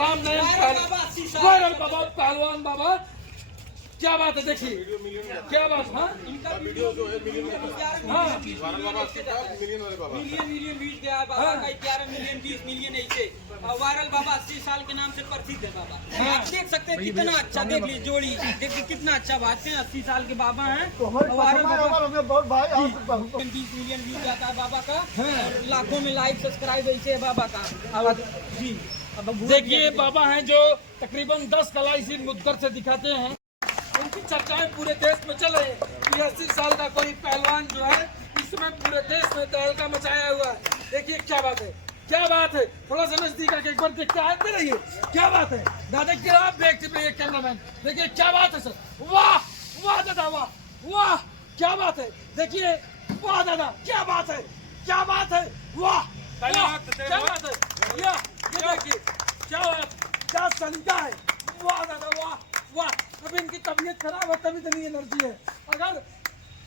Viral बाबा पहलवान बाबा, क्या बात है, देखिए क्या बात। हाँ इनका वीडियो जो है मिलियन हाँ मिलियन व्यूज गया बाबा का, 11 मिलियन 20 मिलियन ऐसे। वायरल बाबा 80 साल के नाम से प्रसिद्ध है बाबा। आप देख सकते हैं कितना अच्छा, देख लीजिए जोड़ी, देखिए कितना अच्छा भागते हैं। 80 साल के बाबा हैं। वायरल बाबा 20 मिलियन व्यूज जाता है बाबा का, लाखों में लाइक सब्सक्राइब ऐसे है बाबा का जी। देखिए बाबा हैं जो तकरीबन 10 कला इसी मुद्दर से दिखाते हैं। उनकी चर्चाएं पूरे देश में चल रही है। 80 साल का कोई पहलवान जो है इस समय पूरे देश में तहलका मचाया हुआ है। देखिए क्या बात है, क्या बात है। थोड़ा सा नजदीक आके एक बार क्या आते रहिए, क्या बात है दादा की आप देखते रहिए कैमरामैन। देखिए क्या बात है सर, वाह वाह दादा वाह वाह, क्या बात है। देखिए वाह दादा, क्या बात है, क्या बात है, वाह क्या बात है। ये देखिए क्या बात, क्या सलीका है, वाह दादा वाह वाह। अभी इनकी तबीयत खराब है तभी इतनी एनर्जी है, अगर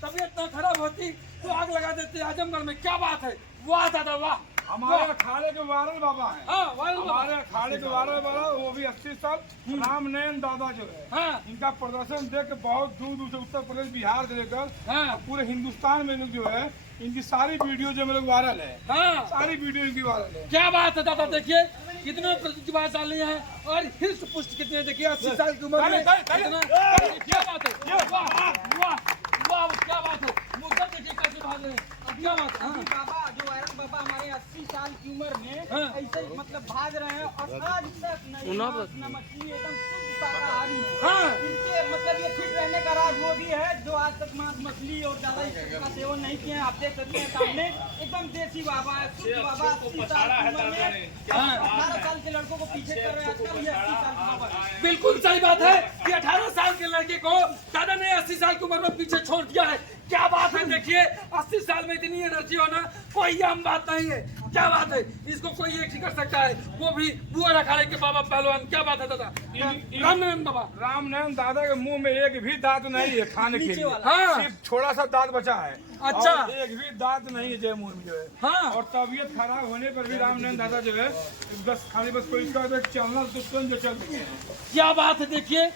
तबीयत ना खराब होती तो आग लगा देते आजमगढ़ में। क्या बात है, वाह दादा वाह। हमारे अखाड़े के वायरल बाबा है। हाँ वायरल हमारे अखाड़े के वायरल बाबा, वो भी 80 साल, रामनयन दादा जो है। हाँ इनका प्रदर्शन देख के बहुत दूर दूर से, उत्तर प्रदेश बिहार से लेकर हाँ पूरे हिंदुस्तान में जो है इनकी सारी वीडियो जो मेरे वायरल है। हाँ, सारी वीडियो इनकी वायरल है। क्या बात है दादा। देखिए कितने प्रतिभाशाली हैं और हिस्ट पुष्ट कितने। देखिए 80 साल की उम्र में क्या बात है, वाह वाह वाह, क्या बात है। मुद्दा देखिए कैसे भाग रहे हैं, क्या बात है। अभी बाबा जो वायरल बाबा हमारे 80 साल की उम्र में ऐसे ही मतलब भाग रहे हैं और आज तक न मछली एकदम शुद्ध शाकाहारी है। हाँ इनके मतलब ये फिट रहने का राज वो भी है जो आज तक मांस मछली और ज्यादा का सेवन नहीं किए हैं। आप देख सकते हैं सामने एकदम देसी बाबा है, शुद्ध बाबा। 80 साल की उम्र में 18 साल के लड़कों को पीछे कर रहे हैं आजकल, ये 80 साल का बाबा है। बिल्कुल सही बात है कि 18 साल के लड़के को दादा ने 80 साल की उम्र में पीछे छोड़ दिया है। क्या बात है। देखिए 80 साल में इतनी एनर्जी होना कोई आम बात नहीं है। क्या बात है, इसको कोई एक ही कर सकता है, वो भी बुआ अखाड़े के बाबा पहलवान। क्या बात है दादा, रामनयन बाबा। रामनयन दादा के मुंह में एक भी दांत नहीं है खाने के लिए, हाँ सिर्फ थोड़ा सा दांत बचा है। अच्छा, और एक भी दांत नहीं है जो मुंह में जो है। हाँ और तबीयत खराब होने पर भी रामनयन दादा जो है बस खाली बस कोई इसका चलना तो तुरंत जो चल सकते हैं। क्या बात है। देखिए